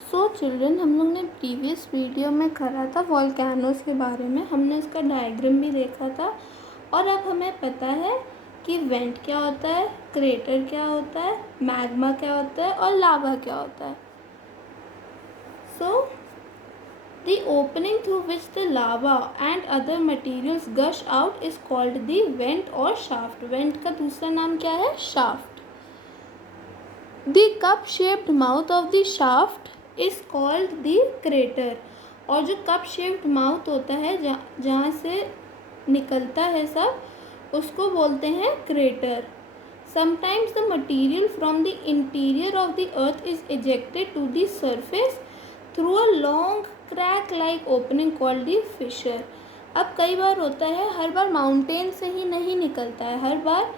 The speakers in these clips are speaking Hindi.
चिल्ड्रन, हम लोग ने प्रीवियस वीडियो में करा था वॉल्केनोस के बारे में। हमने इसका डायग्राम भी देखा था और अब हमें पता है कि वेंट क्या होता है, क्रेटर क्या होता है, मैग्मा क्या होता है और लावा क्या होता है। The opening through which the lava and other materials gush out is called the vent और शाफ्ट। वेंट का दूसरा नाम क्या है? Shaft. The cup shaped mouth of the shaft is called the crater. और जो कप शेप्ड माउथ होता है जहाँ से निकलता है सब, उसको बोलते हैं crater. Sometimes the material from the interior of the earth is ejected to the surface through a long crack like opening called the fissure. अब कई बार होता है, हर बार माउंटेन से ही नहीं निकलता है, हर बार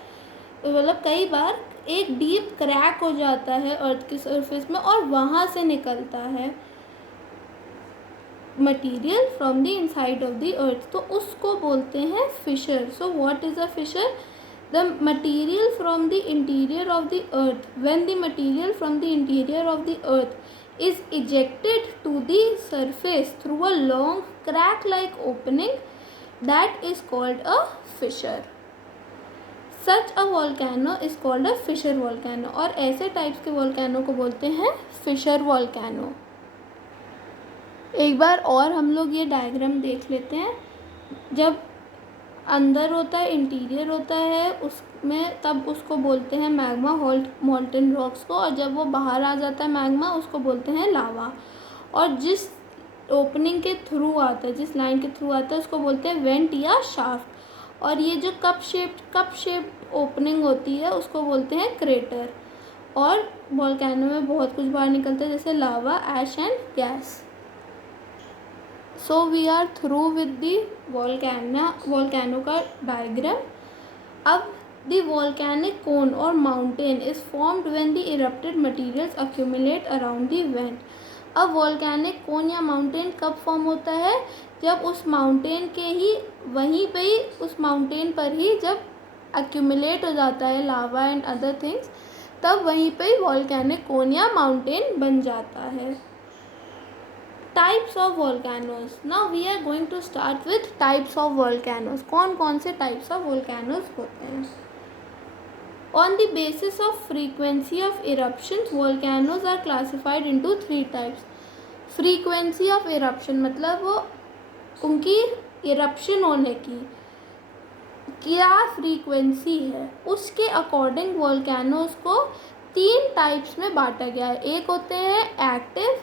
मतलब कई बार एक डीप क्रैक हो जाता है अर्थ की सरफेस में और वहाँ से निकलता है material from the inside of the earth, तो उसको बोलते हैं fissure. So what is a fissure? The material from the interior of the earth, when the material from the interior of the earth is ejected to the surface through a long crack like opening, that is called a fissure. Such a volcano is called a fissure volcano. और ऐसे टाइप्स के वॉल्केनो को बोलते हैं फिशर वॉल्केनो। एक बार और हम लोग ये डायग्राम देख लेते हैं। जब अंदर होता है, इंटीरियर होता है उसमें, तब उसको बोलते हैं मैग्मा मोल्टन रॉक्स को, और जब वो बाहर आ जाता है मैग्मा, उसको बोलते हैं लावा। और जिस ओपनिंग के थ्रू आता है, जिस लाइन के थ्रू आता है, उसको बोलते हैं वेंट या शाफ्ट। और ये जो कप शेप्ड ओपनिंग होती है उसको बोलते हैं क्रेटर। और वॉल्केनो में बहुत कुछ बाहर निकलता है, जैसे lava, ash and gas. So we are through with the volcano का डायग्राम। अब द वॉल्केनिक कोन और mountain is formed when the erupted materials accumulate around the vent. अब वॉल्केनिक कोन या माउंटेन कब फॉर्म होता है? जब उस माउंटेन के ही वहीं पे ही उस माउंटेन पर ही जब अक्यूमुलेट हो जाता है लावा एंड अदर थिंग्स, तब वहीं पे ही वॉल्केनिक कोन या माउंटेन बन जाता है। Types of volcanoes. Now we are going to start with types of volcanoes. कौन कौन से टाइप्स ऑफ वॉल्केनोज होते हैं? On the basis of frequency of eruptions, volcanoes are classified into 3 types. Frequency of eruption मतलब वो उनकी eruption होने की क्या फ्रीक्वेंसी है, उसके अकॉर्डिंग वॉल्केनोज को 3 टाइप्स में बांटा गया है। एक होते हैं एक्टिव,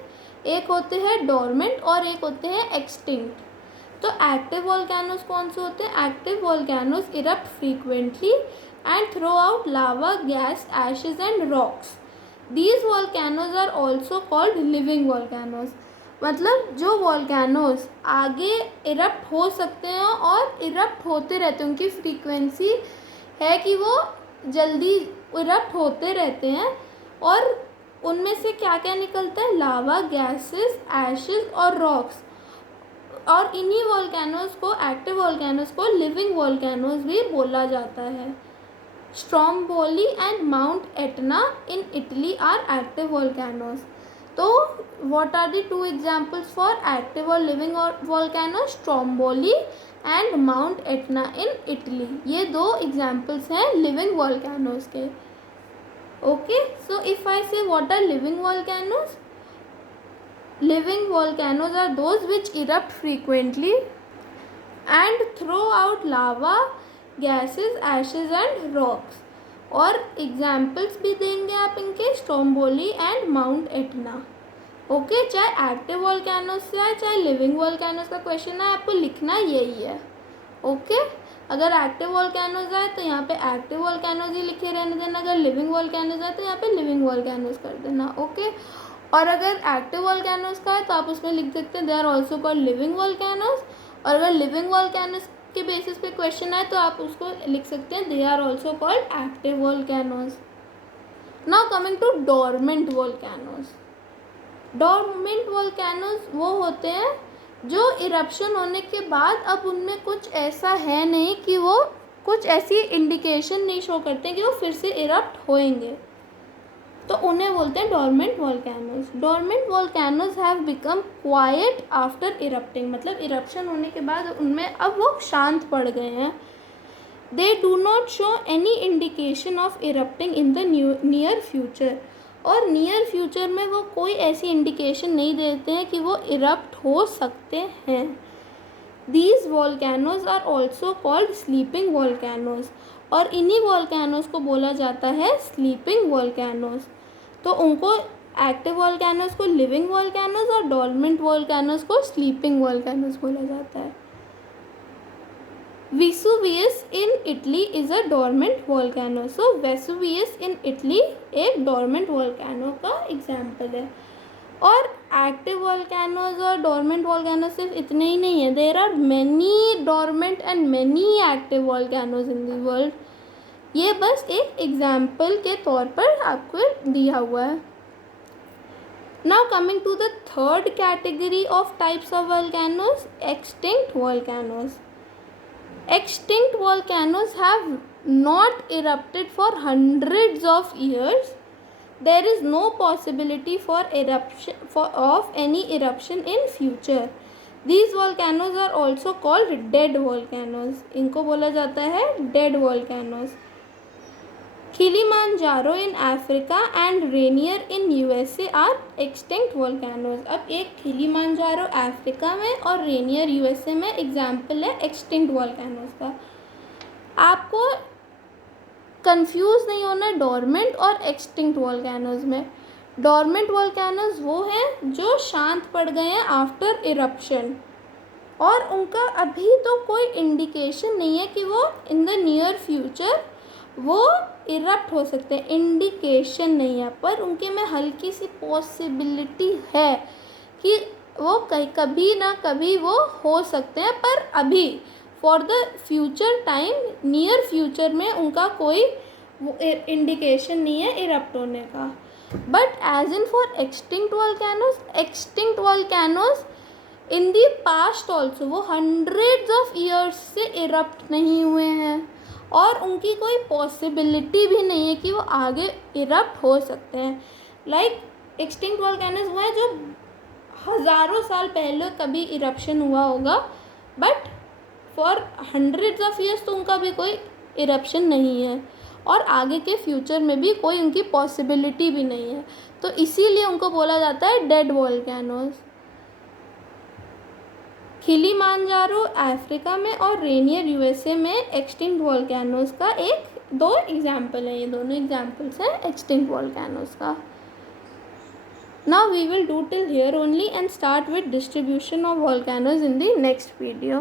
एक होते हैं डोरमेंट और एक होते हैं एक्सटिंक्ट। तो एक्टिव वॉल्केनोज कौन से होते हैं? Active volcanoes erupt frequently and throw out lava, gas, ashes and rocks. These volcanoes are also called living volcanoes. मतलब जो वॉल्केनोज आगे इरप्ट हो सकते हैं और इरप्ट होते रहते हैं, उनकी फ्रीक्वेंसी है कि वो जल्दी इरप्ट होते रहते हैं, और उनमें से क्या क्या निकलता है? लावा, गैसेस, एशेस और रॉक्स। और इन्हीं वॉल्केनोज को, एक्टिव वॉल्केनोज को लिविंग वॉल्केनोज भी बोला जाता है। Stromboli and Mount Etna in Italy are active volcanoes. तो what are the 2 examples for active or living volcanoes? Stromboli and Mount Etna in Italy. ये 2 examples हैं living volcanoes के. Okay, so if I say what are living volcanoes? Living volcanoes are those which erupt frequently and throw out lava, gases, Ashes and rocks. और एग्जाम्पल्स भी देंगे आप इनके, Stromboli and mount Etna. Okay, चाहे एक्टिव वॉल्केनोज से आए चाहे लिविंग वॉल्केनोज का क्वेश्चन है, आपको लिखना यही है। ओके, अगर एक्टिव वॉल्केनोज आए तो यहाँ पे एक्टिव वॉल्केनोज ही लिखे रहने देना, अगर लिविंग वॉल्केनोज आए तो यहाँ पे लिविंग वॉल्केनोज कर देना। ओके, और अगर एक्टिव वॉल्केनोज का है तो आप उसमें लिख सकते हैं they are also called living volcanoes, और अगर लिविंग वॉल्केनोज के बेसिस पे क्वेश्चन है तो आप उसको लिख सकते हैं they are also called active volcanoes. Now coming to dormant volcanoes. Dormant volcanoes वो होते हैं जो इरप्शन होने के बाद अब उनमें कुछ ऐसा है नहीं कि वो कुछ ऐसी इंडिकेशन नहीं शो करते कि वो फिर से इरप्ट होएंगे। तो उन्हें बोलते हैं dormant volcanoes. Dormant volcanoes have become quite after erupting, मतलब इरप्शन होने के बाद उनमें अब वो शांत पड़ गए हैं। They do not show any indication of erupting in the near future, और नियर फ्यूचर में वो कोई ऐसी इंडिकेशन नहीं देते हैं कि वो इरप्ट हो सकते हैं। These volcanoes are also called sleeping volcanoes, और इन्हीं वॉल्केनोज को बोला जाता है स्लीपिंग वॉल्केनोज। तो उनको एक्टिव वॉल्केनोज को लिविंग वॉल्केनोज और डॉर्मेंट वॉल्केनोज को स्लीपिंग वॉल्केनोज बोला जाता है। Vesuvius in Italy is a dormant volcano. So Vesuvius in Italy एक डॉर्मेंट वॉल्केनो का एग्जाम्पल है। और एक्टिव वॉल्केनोज और डॉर्मेंट वॉल्केनो सिर्फ इतने ही नहीं है, there are many dormant and many active volcanoes in the world. ये बस एक एग्जाम्पल के तौर पर आपको दिया हुआ है। Now coming to the third category of types of volcanoes, extinct volcanoes. Extinct volcanoes have not erupted for hundreds of years. There is no possibility for eruption of any eruption in future. These volcanoes are also called dead volcanoes. इनको बोला जाता है dead volcanoes. Kilimanjaro in Africa and Rainier in USA are extinct volcanoes. अब एक Kilimanjaro अफ्रीका में और Rainier USA में एग्जाम्पल है extinct volcanoes का। आपको कंफ्यूज नहीं होना डॉर्मेंट और एक्सटिंक्ट वॉल्केनोज में। डॉर्मेंट वॉल्केनोज वो हैं जो शांत पड़ गए हैं आफ्टर इरप्शन, और उनका अभी तो कोई इंडिकेशन नहीं है कि वो इन द नियर फ्यूचर वो इरप्ट हो सकते हैं। इंडिकेशन नहीं है, पर उनके में हल्की सी पॉसिबिलिटी है कि वो कभी ना कभी वो हो सकते हैं, पर अभी for the future time near future में उनका कोई इंडिकेशन नहीं है इरप्ट होने का। But as in for extinct volcanoes in the past also वो हंड्रेड्स ऑफ ईयर्स से इरप्ट नहीं हुए हैं, और उनकी कोई पॉसिबिलिटी भी नहीं है कि वो आगे इरप्ट हो सकते हैं। लाइक एक्सटिंक्ट वॉल्केनोज वो है जो हज़ारों साल पहले कभी इरप्शन हुआ होगा, but for hundreds of years तो उनका भी कोई इरप्शन नहीं है, और आगे के फ्यूचर में भी कोई उनकी पॉसिबिलिटी भी नहीं है, तो इसीलिए उनको बोला जाता है डेड वॉल्केनोज। किलिमांजारो अफ्रीका में और रेनियर यूएसए में एक्सटिंक्ट वॉल्केनोज का दो एग्जाम्पल है, ये दोनों एग्जाम्पल्स हैं एक्सटिंक्ट वॉल्केनोज का। Now we will do till here only and start with distribution of volcanoes in the next video.